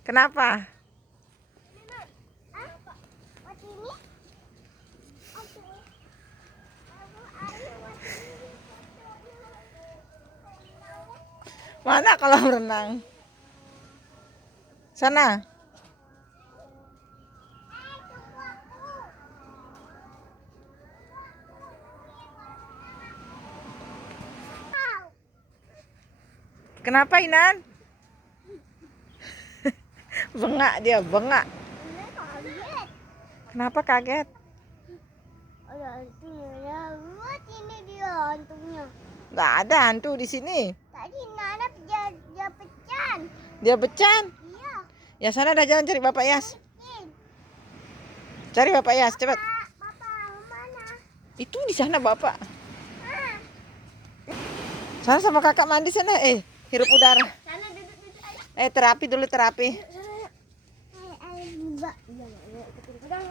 Kenapa? Mana kolam renang? Sana. Kenapa Inan? Bengak dia, bengak. Kenapa kaget? Ada hantunya. Lihat ini dia hantunya. Nggak ada hantu di sini. Tadi Nana dia pecan. Dia becan. Iya. Ya sana dah jalan cari Bapak Yas. Pecan. Cari Bapak Yas, cepat. Papa, mana? Itu di sana Bapak. Ah. Sana sama kakak mandi sana. Hirup udara. Sana duduk ayo. Terapi dulu terapi. Sana. Ayo, Mbak. Iya, ikut pegang.